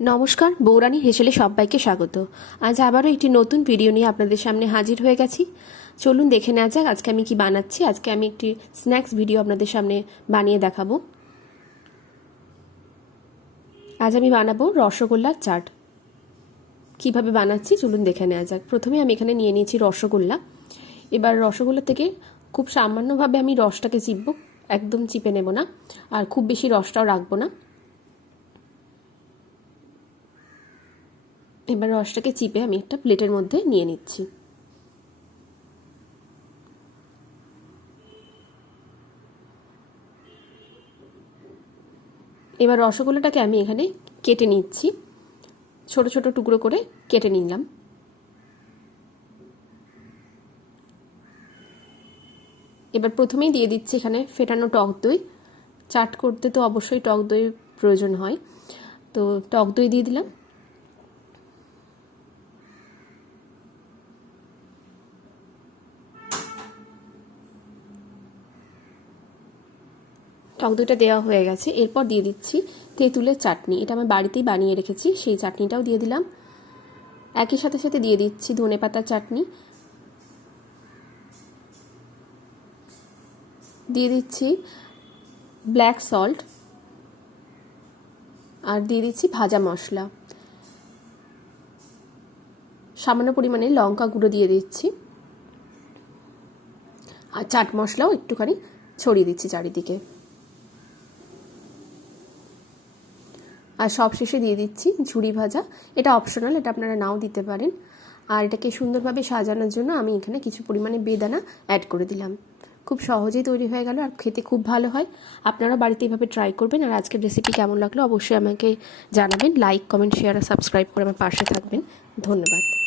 নমস্কার, বৌরানী হেসেলে সবাইকে স্বাগত। আজ আবারও একটি নতুন ভিডিও নিয়ে আপনাদের সামনে হাজির হয়ে গেছি। চলুন দেখে নেওয়া যাক আজকে আমি কি বানাচ্ছি। আজকে আমি একটি স্ন্যাক্স ভিডিও আপনাদের সামনে বানিয়ে দেখাবো। আজ আমি বানাবো রসগোল্লার চাট। কিভাবে বানাচ্ছি চলুন দেখে নেওয়া যাক। প্রথমে আমি এখানে নিয়ে নিয়েছি রসগোল্লা। এবার রসগোল্লা থেকে খুব সামান্যভাবে আমি রসটাকে চিপবো, একদম চিপে নেব না, আর খুব বেশি রসটাও রাখবো না। এবার রসটাকে চিপে আমি একটা প্লেটের মধ্যে নিয়ে নিচ্ছি। এবার রসগোল্লাটাকে আমি এখানে কেটে নিচ্ছি, ছোট ছোট টুকরো করে কেটে নিলাম। এবার প্রথমেই দিয়ে দিচ্ছি এখানে ফেটানো টক দই। চাট করতে তো অবশ্যই টক দই প্রয়োজন হয়, তো টক দই দিয়ে দিলাম। টক দইটা দেওয়া হয়ে গেছে। এরপর দিয়ে দিচ্ছি তেঁতুলের চাটনি। এটা আমি বাড়িতেই বানিয়ে রেখেছি, সেই চাটনিটাও দিয়ে দিলাম। একই সাথে সাথে দিয়ে দিচ্ছি ধনেপাতার চাটনি, দিয়ে দিচ্ছি ব্ল্যাক সল্ট, আর দিয়ে দিচ্ছি ভাজা মশলা। সামান্য পরিমাণে লঙ্কা গুঁড়ো দিয়ে দিচ্ছি, আর চাট মশলাও একটুখানি ছড়িয়ে দিচ্ছি চারিদিকে। আর সবশেষে দিয়ে দিচ্ছি ঝুরি ভাজা। এটা অপশনাল, এটা আপনারা নাও দিতে পারেন। আর এটাকে সুন্দরভাবে সাজানোর জন্য আমি এখানে কিছু পরিমাণে বেদানা অ্যাড করে দিলাম। খুব সহজেই তৈরি হয়ে গেল, আর খেতে খুব ভালো হয়। আপনারা বাড়িতে এইভাবে ট্রাই করবেন। আর আজকের রেসিপি কেমন লাগলো অবশ্যই আমাকে জানাবেন। লাইক, কমেন্ট, শেয়ার আর সাবস্ক্রাইব করে আমার পাশে থাকবেন। ধন্যবাদ।